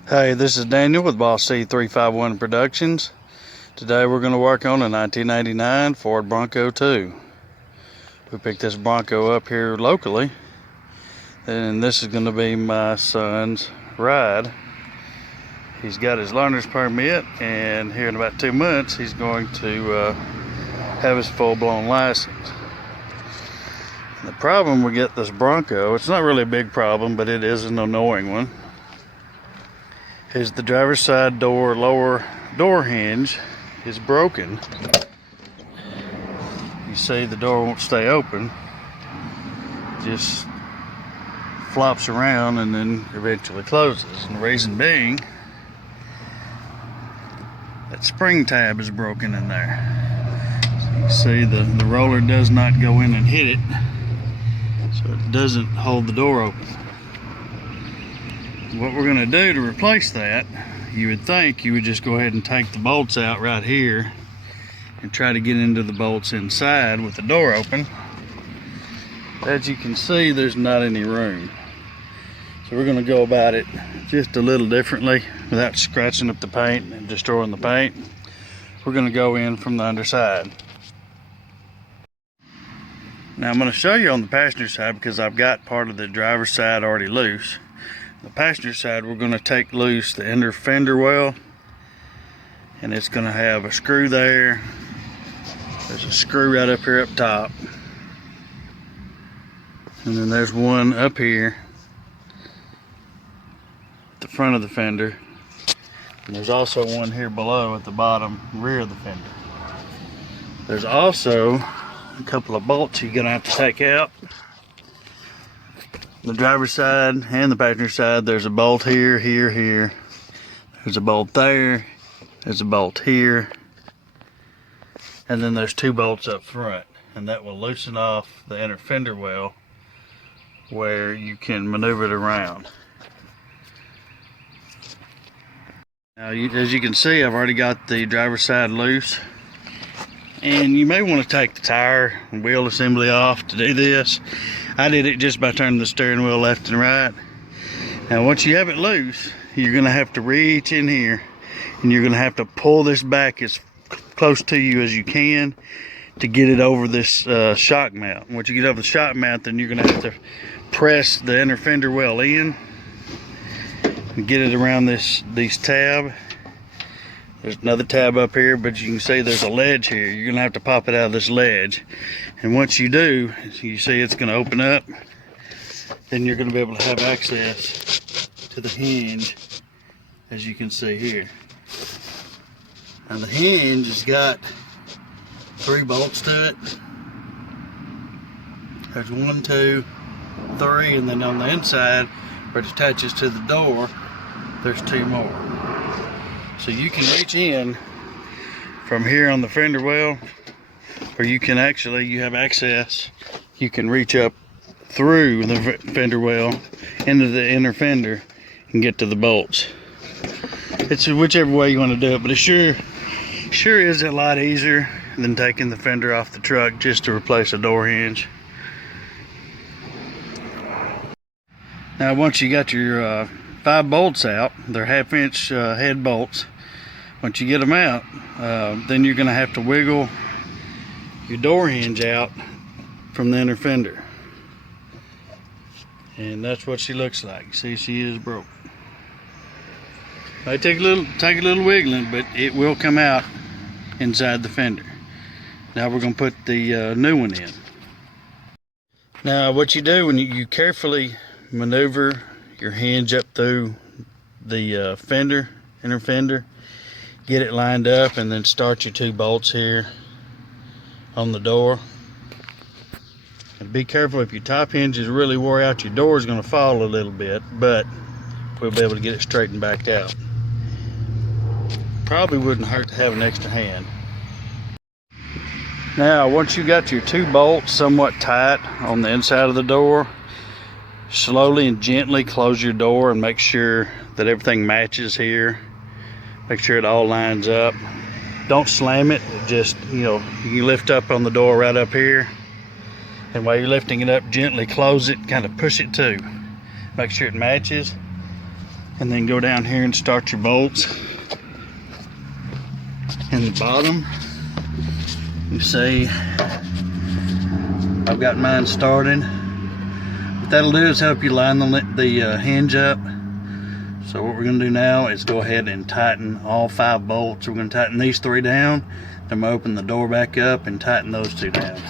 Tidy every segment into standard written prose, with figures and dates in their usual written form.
Hey, this is Daniel with Boss C351 Productions. Today we're going to work on a 1989 Ford Bronco 2. We picked this Bronco up here locally, and this is going to be my son's ride. He's got his learner's permit, and here in about 2 months he's going to have his full-blown license. And the problem we get this Bronco, it's not really a big problem, but it is an annoying one, is the driver's side door lower door hinge is broken. You see the door won't stay open, just flops around and then eventually closes. And the reason being, that spring tab is broken in there. So you see the roller does not go in and hit it, so it doesn't hold the door open. What we're going to do to replace that, you would think you would just go ahead and take the bolts out right here and try to get into the bolts inside with the door open. As you can see, there's not any room. So we're going to go about it just a little differently without scratching up the paint and destroying the paint. We're going to go in from the underside. Now I'm going to show you on the passenger side because I've got part of the driver's side already loose. The passenger side, we're going to take loose the inner fender well, and it's going to have a screw there. There's a screw right up here up top, and then there's one up here at the front of the fender, and there's also one here below at the bottom rear of the fender. There's also a couple of bolts you're going to have to take out. The driver's side and the passenger side, there's a bolt here, here. There's a bolt there. There's a bolt here. And then there's 2 bolts up front. And that will loosen off the inner fender well where you can maneuver it around. Now, as you can see, I've already got the driver's side loose. And you may want to take the tire and wheel assembly off to do this. I did it just by turning the steering wheel left and right. Now once you have it loose, you're going to have to reach in here and you're going to have to pull this back as close to you as you can to get it over this shock mount. Once you get over the shock mount, then you're going to have to press the inner fender well in and get it around this tab. There's another tab up here, but you can see there's a ledge here. You're gonna have to pop it out of this ledge. And once you do, you see it's gonna open up. Then you're gonna be able to have access to the hinge, as you can see here. Now the hinge has got 3 bolts to it. There's 1, 2, 3, and then on the inside, where it attaches to the door, there's 2 more. So you can reach in from here on the fender well, or you can actually, you have access, you can reach up through the fender well into the inner fender and get to the bolts. It's whichever way you want to do it, but it sure is a lot easier than taking the fender off the truck just to replace a door hinge. Now once you got your 5 bolts out, they're 1/2 inch head bolts. Once you get them out, then you're going to have to wiggle your door hinge out from the inner fender. And that's what she looks like. See, she is broke. Might take a little wiggling, but it will come out inside the fender. Now we're going to put the new one in. Now what you do when you carefully maneuver your hinge up through the fender, inner fender, get it lined up, and then start your 2 bolts here on the door. And be careful, if your top hinge is really wore out, your door is going to fall a little bit, but we'll be able to get it straightened back out. Probably wouldn't hurt to have an extra hand. Now once you got your 2 bolts somewhat tight on the inside of the door, slowly and gently close your door and make sure that everything matches here. Make sure it all lines up. Don't slam it, just, you lift up on the door right up here, and while you're lifting it up, gently close it, kind of push it too. Make sure it matches. and then go down here and start your bolts. In the bottom, you see I've got mine started. What that'll do is help you line the hinge up. So what we're going to do now is go ahead and tighten all 5 bolts. We're going to tighten these 3 down. Then I'm going to open the door back up and tighten those 2 down.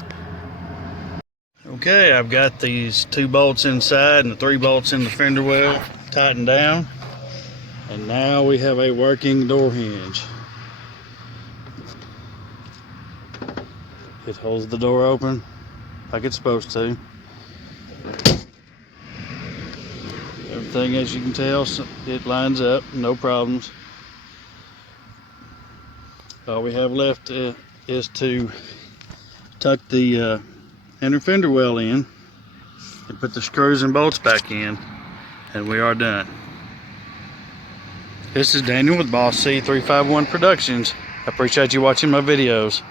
Okay, I've got these 2 bolts inside and the 3 bolts in the fender well tightened down. And now we have a working door hinge. It holds the door open like it's supposed to. Everything, as you can tell, it lines up, no problems. All we have left is to tuck the inner fender well in and put the screws and bolts back in, and we are done. This is Daniel with Boss C351 Productions. I appreciate you watching my videos.